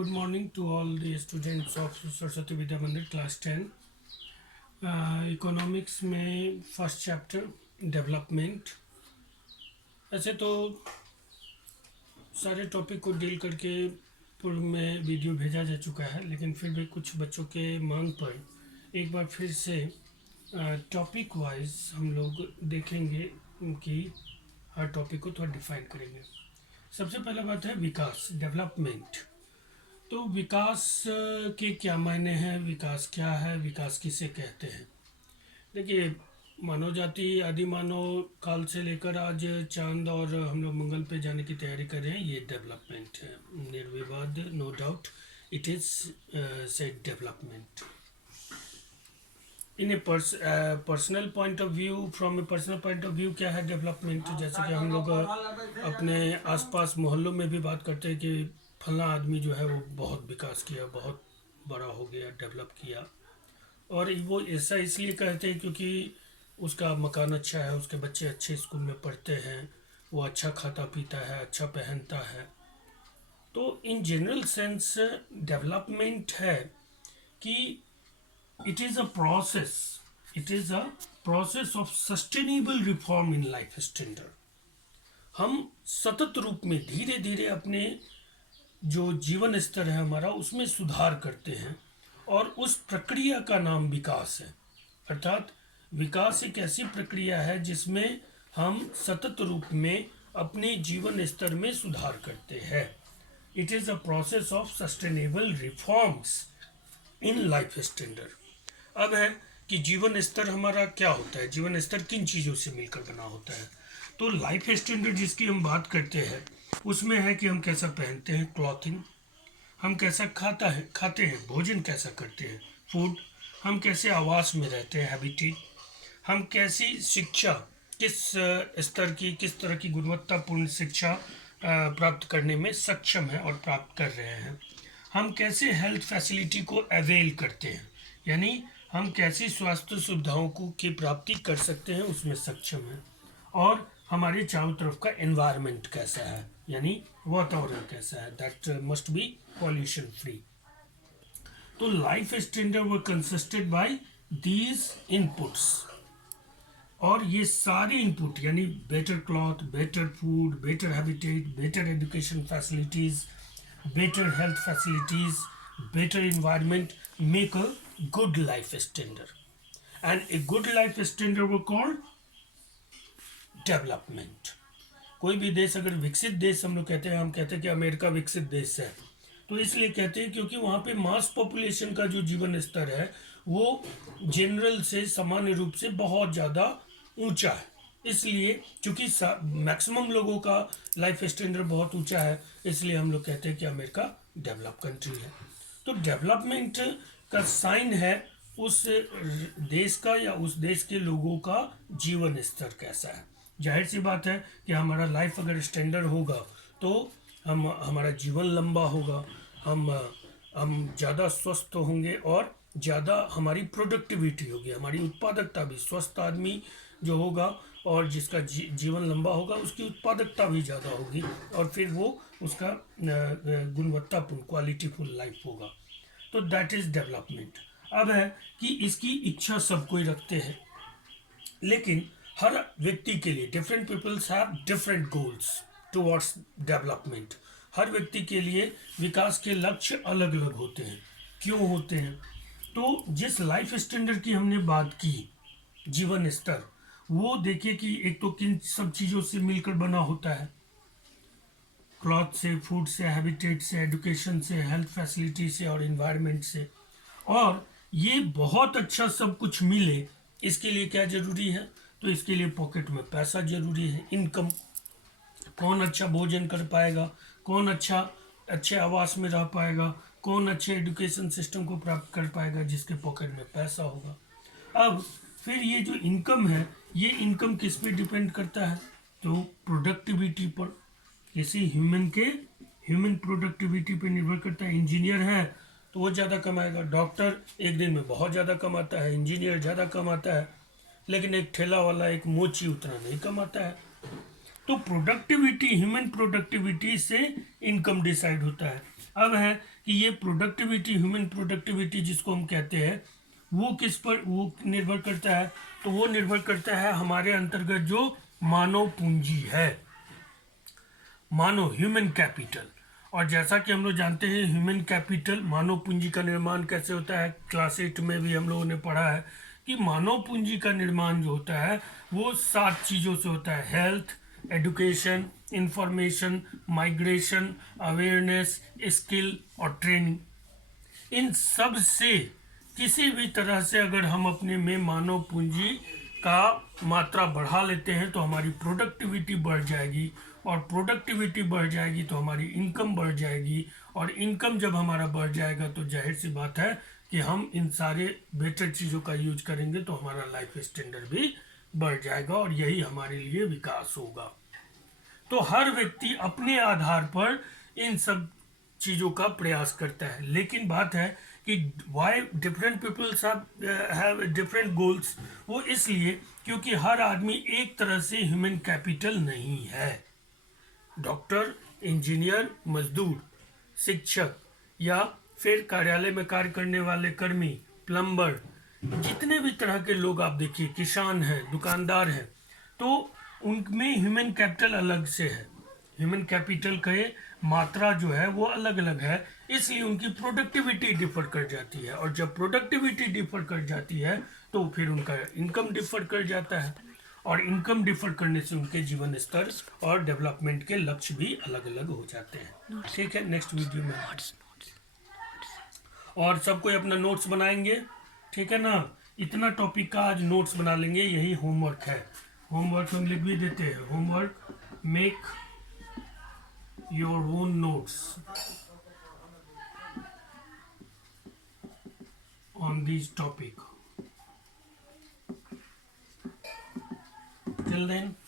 Good morning to all the students of Saraswati Vidya मंदिर class 10। Economics में first chapter development. ऐसे तो सारे टॉपिक को डील करके पूर्व में वीडियो भेजा जा चुका है, लेकिन फिर भी कुछ बच्चों के मांग पर एक बार फिर से टॉपिक वाइज हम लोग देखेंगे कि हर टॉपिक को थोड़ा डिफाइन करेंगे। सबसे पहला बात है विकास, डेवलपमेंट। तो विकास के क्या मायने हैं, विकास क्या है, विकास किसे कहते हैं। देखिए, मानव जाति आदि मानव काल से लेकर आज चांद और हम लोग मंगल पे जाने की तैयारी कर रहे हैं, ये डेवलपमेंट है, निर्विवाद, no doubt it is said development. In a personal point of view, from a personal point of view क्या है डेवलपमेंट। जैसे कि हम लोग अपने आसपास मोहल्लों में भी बात करते हैं कि फला आदमी जो है वो बहुत विकास किया, बहुत बड़ा हो गया, डेवलप किया। और वो ऐसा इसलिए कहते हैं क्योंकि उसका मकान अच्छा है, उसके बच्चे अच्छे स्कूल में पढ़ते हैं, वो अच्छा खाता पीता है, अच्छा पहनता है। तो इन जनरल सेंस डेवलपमेंट है कि it is a process of sustainable reform in life standard. हम सतत रूप में धीरे धीरे अपने जो जीवन स्तर है हमारा उसमें सुधार करते हैं, और उस प्रक्रिया का नाम विकास है। अर्थात विकास एक ऐसी प्रक्रिया है जिसमें हम सतत रूप में अपने जीवन स्तर में सुधार करते हैं। It is a process of sustainable reforms in life standard. अब है कि जीवन स्तर हमारा क्या होता है, जीवन स्तर किन चीज़ों से मिलकर बना होता है। तो लाइफ स्टैंडर्ड जिसकी हम बात करते हैं उसमें है कि हम कैसा पहनते हैं, क्लॉथिंग, हम कैसा खाते हैं, भोजन कैसा करते हैं, फूड, हम कैसे आवास में रहते हैं, हैबिटेट, हम कैसी शिक्षा, किस स्तर की, किस तरह की गुणवत्तापूर्ण शिक्षा प्राप्त करने में सक्षम है और प्राप्त कर रहे हैं, हम कैसे हेल्थ फैसिलिटी को अवेल करते हैं, यानी हम कैसी स्वास्थ्य सुविधाओं की प्राप्ति कर सकते हैं उसमें सक्षम है, और हमारे चारों तरफ का एनवायरनमेंट कैसा है, यानी वातावरण कैसा है, that must be pollution free. तो लाइफ स्टैंडर्ड वो कंसिस्टेड बाय दीज इनपुट्स, और ये सारे इनपुट यानी better cloth, better food, better habitat, better education facilities, better health facilities, better environment make a good life standard, and a good life standard वो called development. कोई भी देश अगर विकसित देश हम लोग कहते हैं, हम कहते हैं कि अमेरिका विकसित देश है, तो इसलिए कहते हैं क्योंकि वहाँ पे मास पॉपुलेशन का जो जीवन स्तर है वो जनरल से सामान्य रूप से बहुत ज़्यादा ऊंचा है। इसलिए चूँकि मैक्सिमम लोगों का लाइफ स्टैंडर्ड बहुत ऊंचा है, इसलिए हम लोग कहते हैं कि अमेरिका डेवलप कंट्री है। तो डेवलपमेंट का साइन है उस देश का या उस देश के लोगों का जीवन स्तर कैसा है। जाहिर सी बात है कि हमारा लाइफ अगर स्टैंडर्ड होगा तो हमारा जीवन लंबा होगा, हम ज़्यादा स्वस्थ होंगे और ज़्यादा हमारी प्रोडक्टिविटी होगी, हमारी उत्पादकता भी। स्वस्थ आदमी जो होगा और जिसका जीवन लंबा होगा उसकी उत्पादकता भी ज़्यादा होगी, और फिर वो उसका गुणवत्तापूर्ण क्वालिटीफुल लाइफ होगा। तो दैट इज़ डेवलपमेंट। अब है कि इसकी इच्छा सब कोई रखते हैं, लेकिन हर व्यक्ति के लिए different peoples have different goals towards development. हर व्यक्ति के लिए विकास के लक्ष्य अलग अलग होते हैं। क्यों होते हैं? तो जिस लाइफ स्टैंडर्ड की हमने बात की, जीवन स्तर, वो देखिए कि एक तो किन सब चीज़ों से मिलकर बना होता है, क्लॉथ से, फूड से, हैबिटेट से, एजुकेशन से, हेल्थ फैसिलिटी से और इन्वायरमेंट से। और ये बहुत अच्छा सब कुछ मिले इसके लिए क्या ज़रूरी है? तो इसके लिए पॉकेट में पैसा जरूरी है, इनकम। कौन अच्छा भोजन कर पाएगा, कौन अच्छे आवास में रह पाएगा, कौन अच्छे एजुकेशन सिस्टम को प्राप्त कर पाएगा, जिसके पॉकेट में पैसा होगा। अब फिर ये जो इनकम है, ये इनकम किस पे डिपेंड करता है? तो प्रोडक्टिविटी पर, किसी ह्यूमन प्रोडक्टिविटी पे निर्भर करता है। इंजीनियर है तो वो ज़्यादा कमाएगा, डॉक्टर एक दिन में बहुत ज़्यादा कमाता है, इंजीनियर ज़्यादा कमाता है, लेकिन एक ठेला वाला, एक मोची उतना नहीं कमाता है। तो प्रोडक्टिविटी, ह्यूमन प्रोडक्टिविटी से इनकम डिसाइड होता है। अब है कि ये प्रोडक्टिविटी, ह्यूमन प्रोडक्टिविटी जिसको हम कहते हैं, वो किस पर वो निर्भर करता है? तो वो निर्भर करता है हमारे अंतर्गत जो मानव पूंजी है, मानव ह्यूमन कैपिटल। और जैसा कि हम लोग जानते हैं ह्यूमन कैपिटल, मानव पूंजी का निर्माण कैसे होता है, क्लास 8 में भी हम लोगों ने पढ़ा है कि मानव पूंजी का निर्माण जो होता है वो 7 चीज़ों से होता है। Health, education, information, migration, awareness, skill और ट्रेनिंग। इन सब से किसी भी तरह से अगर हम अपने में मानव पूंजी का मात्रा बढ़ा लेते हैं तो हमारी प्रोडक्टिविटी बढ़ जाएगी, और प्रोडक्टिविटी बढ़ जाएगी तो हमारी इनकम बढ़ जाएगी, और इनकम जब हमारा बढ़ जाएगा तो जाहिर सी बात है कि हम इन सारे बेटर चीज़ों का यूज करेंगे तो हमारा लाइफ स्टैंडर्ड भी बढ़ जाएगा, और यही हमारे लिए विकास होगा। तो हर व्यक्ति अपने आधार पर इन सब चीज़ों का प्रयास करता है, लेकिन बात है कि why different peoples have different goals. वो इसलिए क्योंकि हर आदमी एक तरह से ह्यूमन कैपिटल नहीं है। डॉक्टर, इंजीनियर, मजदूर, शिक्षक, या फिर कार्यालय में कार्य करने वाले कर्मी, प्लम्बर, जितने भी तरह के लोग आप देखिए, किसान हैं, दुकानदार हैं, तो उनमें ह्यूमन कैपिटल अलग से है। ह्यूमन कैपिटल का मात्रा जो है वो अलग अलग है, इसलिए उनकी प्रोडक्टिविटी डिफर कर जाती है, और जब प्रोडक्टिविटी डिफर कर जाती है तो फिर उनका इनकम डिफर कर जाता है, और इनकम डिफर करने से उनके जीवन स्तर और डेवलपमेंट के लक्ष्य भी अलग अलग हो जाते हैं। ठीक है, नेक्स्ट वीडियो में और सब कोई अपना नोट्स बनाएंगे, ठीक है ना। इतना टॉपिक का आज नोट्स बना लेंगे, यही होमवर्क है। होमवर्क हम लिख भी देते हैं, homework make your own notes on this topic. Till then, bye.